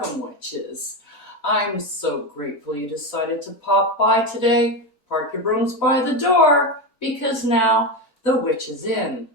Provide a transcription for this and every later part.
Welcome, witches. I'm so grateful you decided to pop by today. Park your brooms by the door because now the witch is in.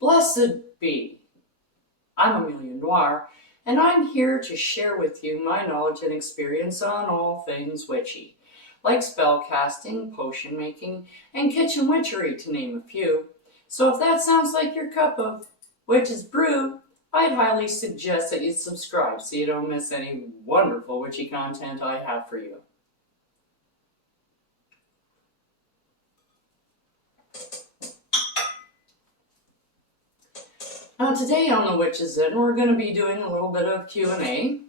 Blessed be. I'm Amelea Noir, and I'm here to share with you my knowledge and experience on all things witchy, like spell casting, potion making, and kitchen witchery, to name a few. So if that sounds like your cup of witch's brew, I'd highly suggest that you subscribe so you don't miss any wonderful witchy content I have for you. Now today on The Witch is In, we're going to be doing a little bit of Q&A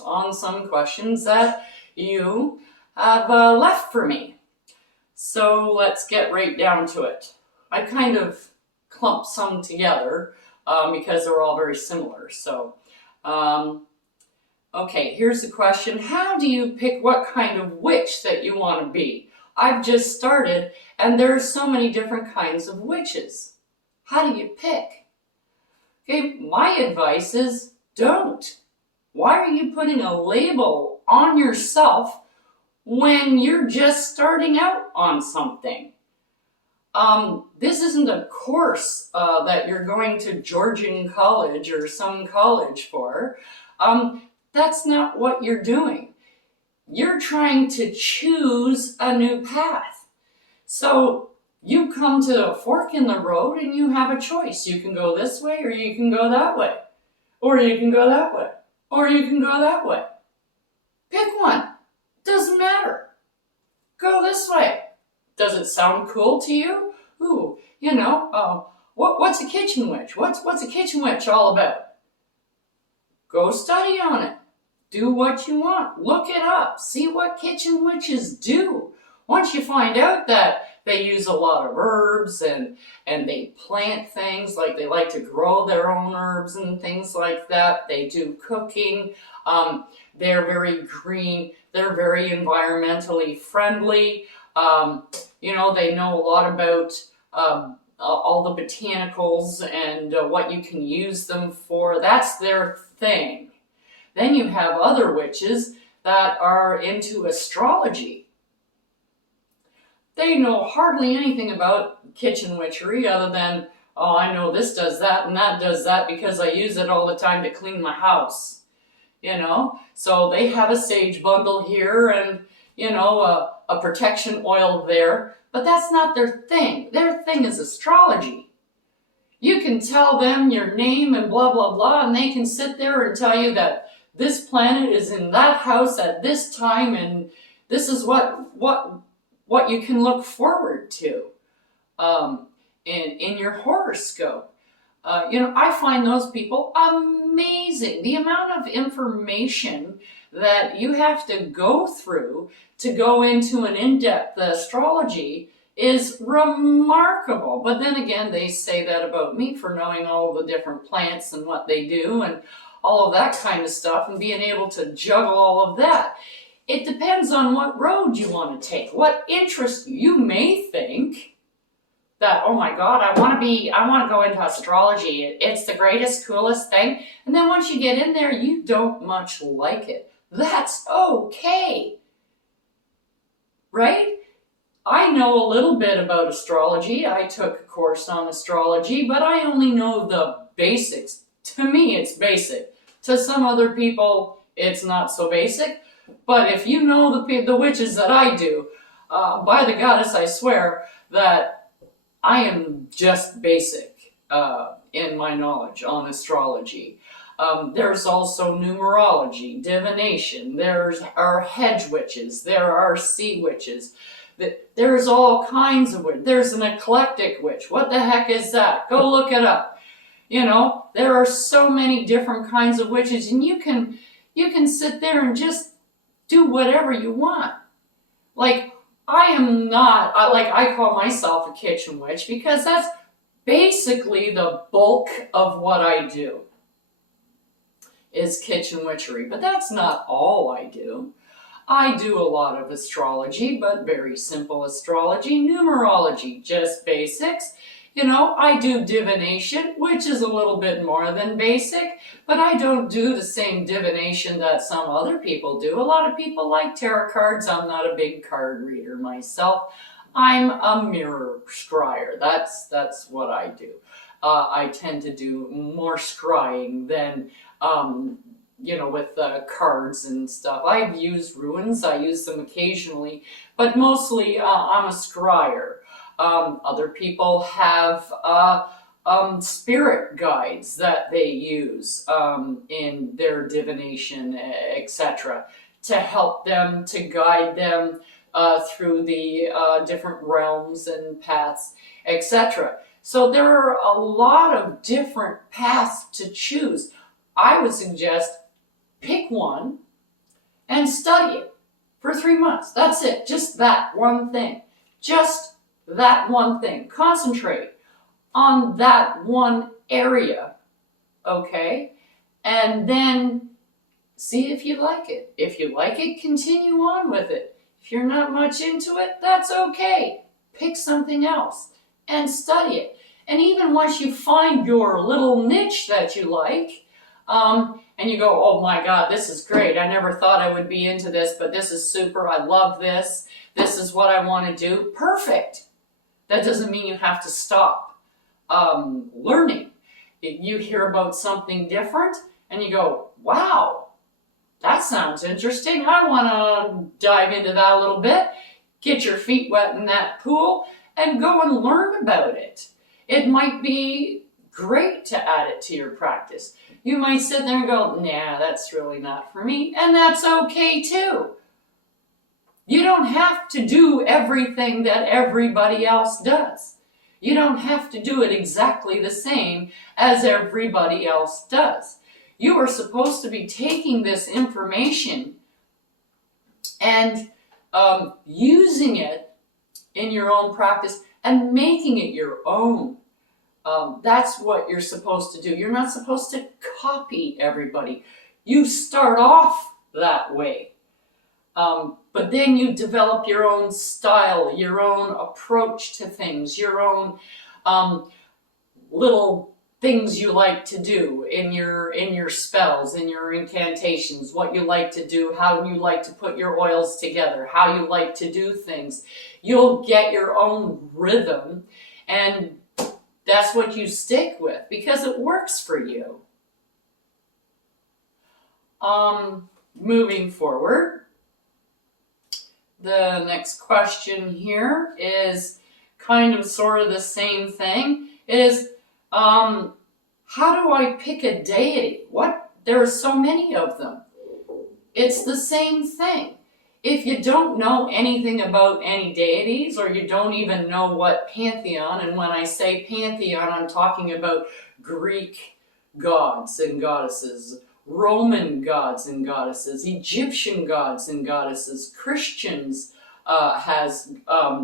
on some questions that you have left for me. So let's get right down to it. I kind of clumped some together because they're all very similar. So, okay, here's the question. How do you pick what kind of witch that you want to be? I've just started and there's so many different kinds of witches. How do you pick? Okay, my advice is don't. Why are you putting a label on yourself when you're just starting out on something? This isn't a course that you're going to Georgian College or some college for. That's not what you're doing. You're trying to choose a new path. So you come to a fork in the road and you have a choice. You can go this way or you can go that way. Or you can go that way. Or you can go that way. Pick one. Doesn't matter. Go this way. Does it sound cool to you? Ooh, you know, what's a kitchen witch? What's a kitchen witch all about? Go study on it. Do what you want. Look it up. See what kitchen witches do. Once you find out that they use a lot of herbs and they plant things, like they like to grow their own herbs and things like that. They do cooking. They're very green. They're very environmentally friendly. You know, they know a lot about all the botanicals and what you can use them for. That's their thing. Then you have other witches that are into astrology. They know hardly anything about kitchen witchery other than, oh, I know this does that and that does that because I use it all the time to clean my house. You know, so they have a sage bundle here and, you know, a protection oil there, but that's not their thing. Their thing is astrology. You can tell them your name and blah, blah, blah, and they can sit there and tell you that this planet is in that house at this time and this is what you can look forward to in your horoscope. You know, I find those people amazing. The amount of information that you have to go through to go into an in-depth astrology is remarkable. But then again, they say that about me for knowing all the different plants and what they do and all of that kind of stuff and being able to juggle all of that. It depends on what road you want to take, what interests you. You may think that, oh my God, I want to go into astrology. It's the greatest, coolest thing. And then once you get in there, you don't much like it. That's okay. Right? I know a little bit about astrology. I took a course on astrology, but I only know the basics. To me, it's basic. To some other people, it's not so basic. But if you know the witches that I do, by the goddess, I swear that I am just basic in my knowledge on astrology. There's also numerology, divination. There are hedge witches. There are sea witches. There's all kinds of witches. There's an eclectic witch. What the heck is that? Go look it up. You know, there are so many different kinds of witches, and you can sit there and just do whatever you want. Like, I am not, I call myself a kitchen witch because that's basically the bulk of what I do is kitchen witchery. But that's not all I do. I do a lot of astrology, but very simple astrology, numerology, just basics. You know, I do divination, which is a little bit more than basic, but I don't do the same divination that some other people do. A lot of people like tarot cards. I'm not a big card reader myself. I'm a mirror scryer. That's what I do. I tend to do more scrying than, you know, with cards and stuff. I've used runes. I use them occasionally, but mostly I'm a scryer. Other people have spirit guides that they use in their divination, etc., to help them, to guide them through the different realms and paths, etc. So there are a lot of different paths to choose. I would suggest pick one and study it for 3 months. That's it. Just that one thing. Just that one thing. Concentrate on that one area, okay? And then see if you like it. If you like it, continue on with it. If you're not much into it, that's okay. Pick something else and study it. And even once you find your little niche that you like, and you go, oh my God, this is great. I never thought I would be into this, but this is super. I love this. This is what I want to do. Perfect. That doesn't mean you have to stop learning. You hear about something different and you go, wow, that sounds interesting. I want to dive into that a little bit. Get your feet wet in that pool and go and learn about it. It might be great to add it to your practice. You might sit there and go, nah, that's really not for me. And that's okay too. You don't have to do everything that everybody else does. You don't have to do it exactly the same as everybody else does. You are supposed to be taking this information and using it in your own practice and making it your own. That's what you're supposed to do. You're not supposed to copy everybody. You start off that way. But then you develop your own style, your own approach to things, your own little things you like to do in your spells, in your incantations, what you like to do, how you like to put your oils together, how you like to do things. You'll get your own rhythm, and that's what you stick with because it works for you. Moving forward, the next question here is kind of sort of the same thing. It is, how do I pick a deity? There are so many of them. It's the same thing. If you don't know anything about any deities, or you don't even know what pantheon, and when I say pantheon, I'm talking about Greek gods and goddesses, Roman gods and goddesses, Egyptian gods and goddesses, Christians has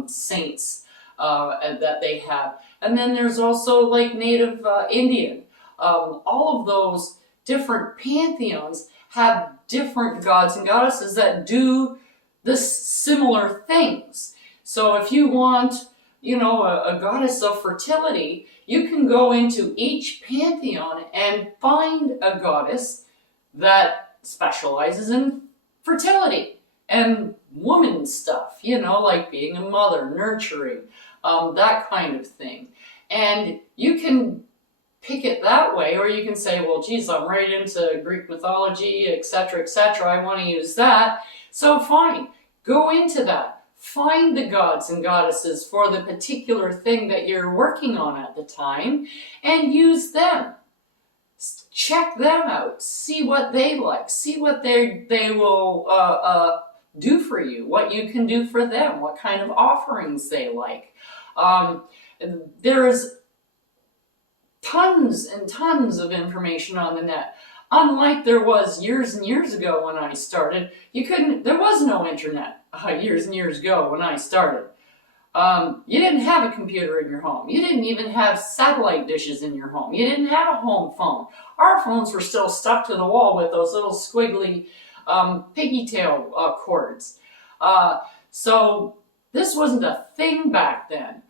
saints that they have. And then there's also like Native Indian. All of those different pantheons have different gods and goddesses that do the similar things. So if you want, a goddess of fertility, you can go into each pantheon and find a goddess that specializes in fertility and woman stuff, like being a mother, nurturing, that kind of thing. And you can pick it that way, or you can say, well, geez, I'm right into Greek mythology, etc., etc. I want to use that. So fine, go into that. Find the gods and goddesses for the particular thing that you're working on at the time and use them. Check them out. See what they like. See what they will do for you, what you can do for them, what kind of offerings they like. There's tons and tons of information on the net. Unlike there was years and years ago when I started, there was no internet years and years ago when I started. You didn't have a computer in your home. You didn't even have satellite dishes in your home. You didn't have a home phone. Our phones were still stuck to the wall with those little squiggly piggy tail cords. So this wasn't a thing back then.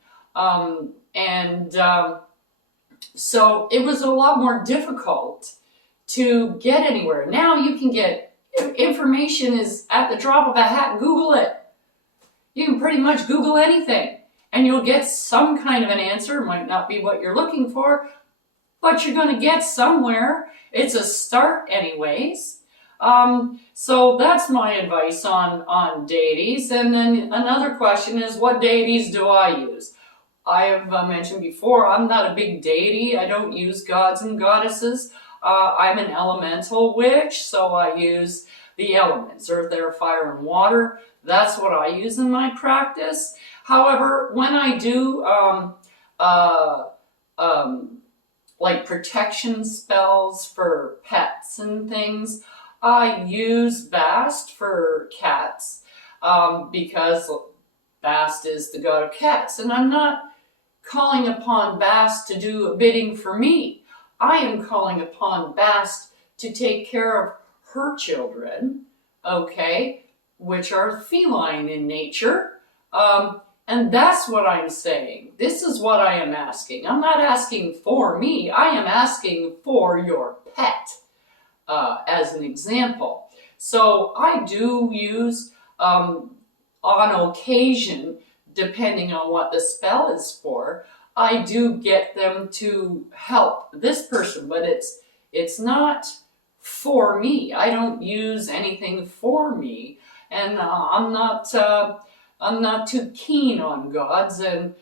So it was a lot more difficult to get anywhere. Now you can get information is at the drop of a hat. Google it. You can pretty much Google anything and you'll get some kind of an answer. It might not be what you're looking for, but you're going to get somewhere. It's a start anyways. So that's my advice on deities. And then another question is, what deities do I use? I have mentioned before, I'm not a big deity. I don't use gods and goddesses. I'm an elemental witch, so I use the elements, earth, air, fire, and water. That's what I use in my practice. However, when I do like protection spells for pets and things, I use Bast for cats because Bast is the god of cats. And I'm not calling upon Bast to do a bidding for me. I am calling upon Bast to take care of her children, okay, which are feline in nature. And that's what I'm saying. This is what I am asking. I'm not asking for me. I am asking for your pet, as an example. So I do use, on occasion, depending on what the spell is for, I do get them to help this person, but it's not for me. I don't use anything for me, and I'm not too keen on gods and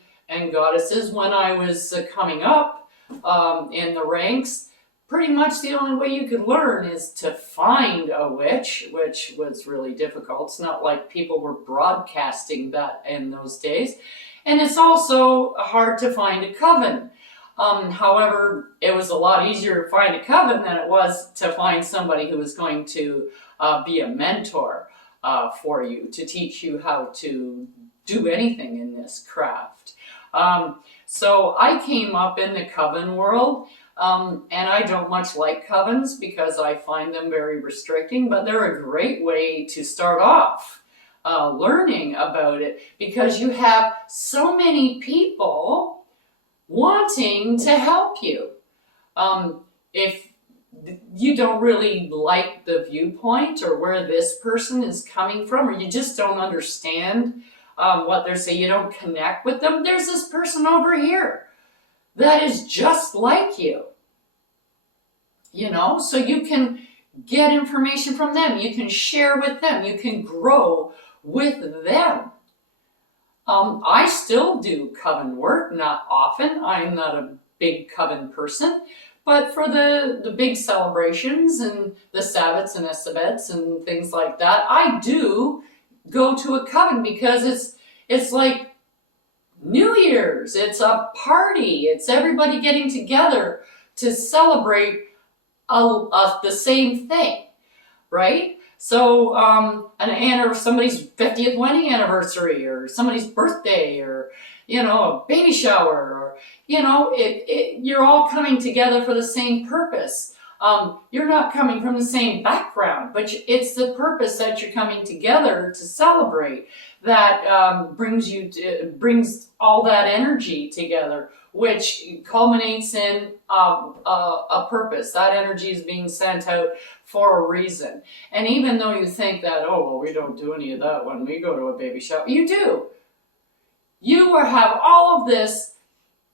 goddesses. When I was coming up in the ranks, pretty much the only way you could learn is to find a witch, which was really difficult. It's not like people were broadcasting that in those days. And it's also hard to find a coven. However, it was a lot easier to find a coven than it was to find somebody who was going to be a mentor for you, to teach you how to do anything in this craft. So I came up in the coven world, and I don't much like covens because I find them very restricting, but they're a great way to start off learning about it, because you have so many people wanting to help you. If you don't really like the viewpoint or where this person is coming from, or you just don't understand what they're saying, you don't connect with them, there's this person over here that is just like you. You know, so you can get information from them, you can share with them, you can grow with them. I still do coven work, not often. I'm not a big coven person, but for the big celebrations and the Sabbats and Esabets and things like that, I do go to a coven because it's like New Year's. It's a party. It's everybody getting together to celebrate the same thing, right? So somebody's 50th wedding anniversary, or somebody's birthday, or, you know, a baby shower, or, you know, you're all coming together for the same purpose. You're not coming from the same background, but it's the purpose that you're coming together to celebrate that brings all that energy together, which culminates in a purpose. That energy is being sent out for a reason. And even though you think that, oh, well, we don't do any of that when we go to a baby shower, you do. You have all of this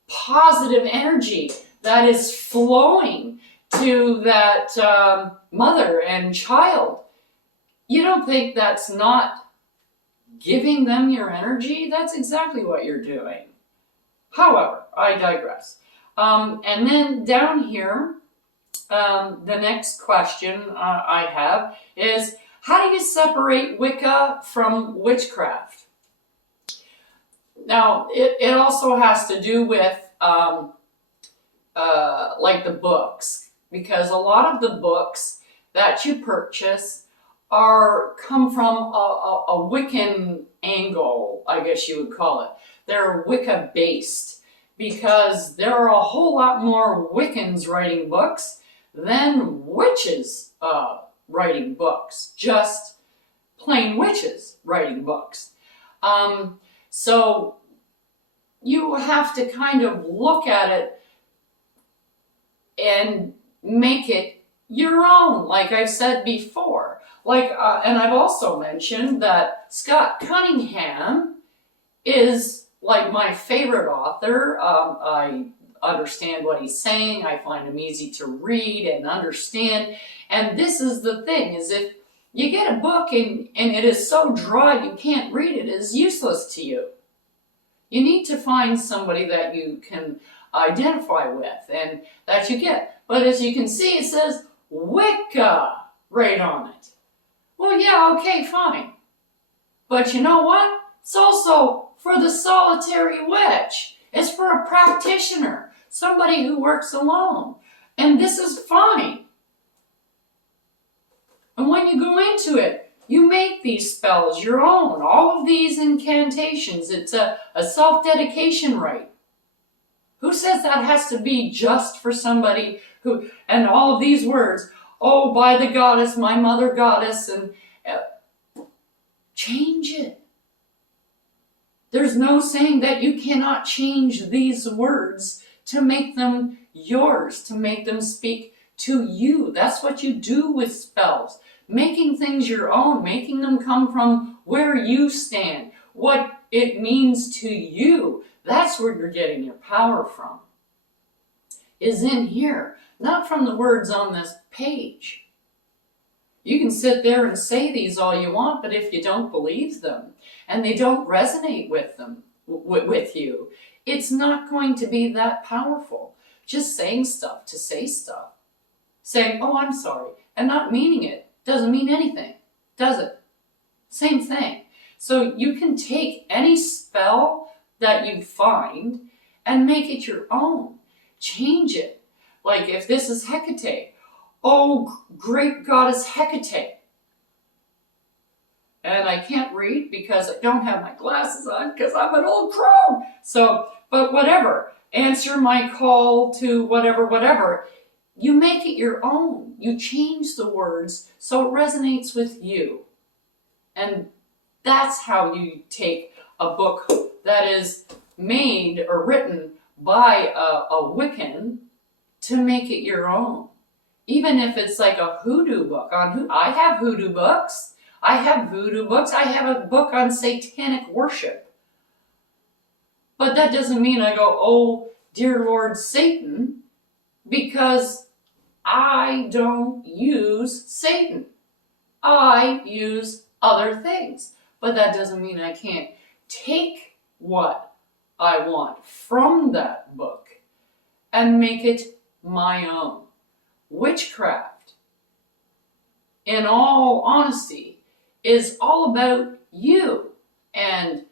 positive energy that is flowing to that mother and child. You don't think that's not giving them your energy? That's exactly what you're doing. However, I digress. And then down here, the next question I have is, how do you separate Wicca from witchcraft? Now, it also has to do with like the books, because a lot of the books that you purchase come from a Wiccan angle, I guess you would call it. They're Wicca based, because there are a whole lot more Wiccans writing books than witches writing books, just plain witches writing books. So you have to kind of look at it and make it your own, like I've said before. And I've also mentioned that Scott Cunningham is like my favorite author. I understand what he's saying. I find him easy to read and understand. And this is the thing, is if you get a book and it is so dry you can't read it, it is useless to you. You need to find somebody that you can identify with and that you get. But as you can see, it says Wicca right on it. Well, yeah, okay, fine. But you know what? It's also for the solitary witch. It's for a practitioner, somebody who works alone. And this is fine. And when you go into it, you make these spells your own. All of these incantations, it's a self-dedication rite. Who says that has to be just for somebody who, and all of these words, oh, by the goddess, my mother goddess, and change it. There's no saying that you cannot change these words to make them yours, to make them speak to you. That's what you do with spells. Making things your own, making them come from where you stand, what it means to you. That's where you're getting your power from. Is in here, not from the words on this page. You can sit there and say these all you want, but if you don't believe them and they don't resonate with them, with you, it's not going to be that powerful. Just saying stuff to say stuff. Saying, oh, I'm sorry, and not meaning it doesn't mean anything, does it? Same thing. So you can take any spell that you find and make it your own. Change it. Like if this is Hecate, oh, great goddess Hecate. And I can't read because I don't have my glasses on because I'm an old crone. So, but whatever. Answer my call to whatever. You make it your own. You change the words so it resonates with you. And that's how you take a book that is made or written by a Wiccan to make it your own. Even if it's like a hoodoo book. I have hoodoo books. I have voodoo books. I have a book on satanic worship. But that doesn't mean I go, oh, dear Lord Satan, because I don't use Satan. I use other things. But that doesn't mean I can't take what I want from that book and make it my own. Witchcraft, in all honesty, is all about you and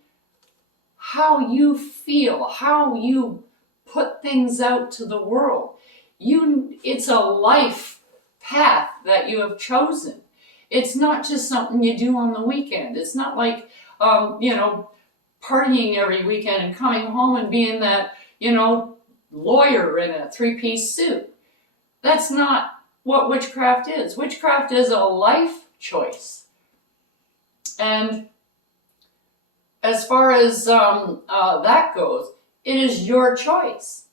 how you feel, how you put things out to the world. It's a life path that you have chosen. It's not just something you do on the weekend. It's not like, partying every weekend and coming home and being that, lawyer in a three-piece suit. That's not what witchcraft is. Witchcraft is a life choice. And as far as that goes, it is your choice.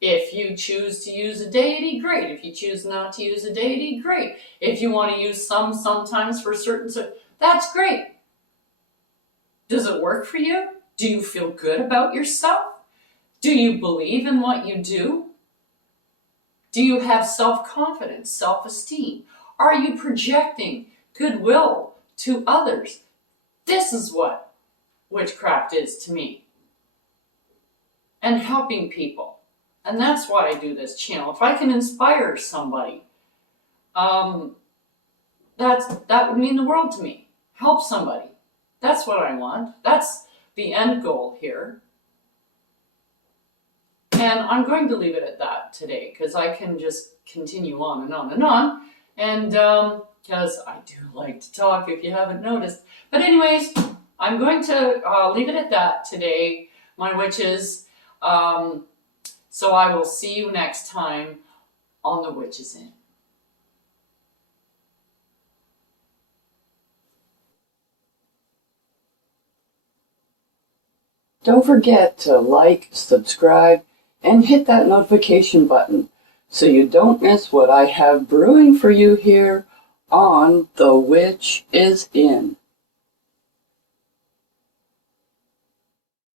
If you choose to use a deity, great. If you choose not to use a deity, great. If you want to use sometimes for certain, that's great. Does it work for you? Do you feel good about yourself? Do you believe in what you do? Do you have self-confidence, self-esteem? Are you projecting goodwill to others? This is what witchcraft is to me. And helping people. And that's why I do this channel. If I can inspire somebody, that would mean the world to me. Help somebody. That's what I want. That's the end goal here. And I'm going to leave it at that today because I can just continue on and on and on. And because I do like to talk, if you haven't noticed. But anyways, I'm going to leave it at that today, my witches. So I will see you next time on the Witches Inn. Don't forget to like, subscribe, and hit that notification button so you don't miss what I have brewing for you here on The Witch is In.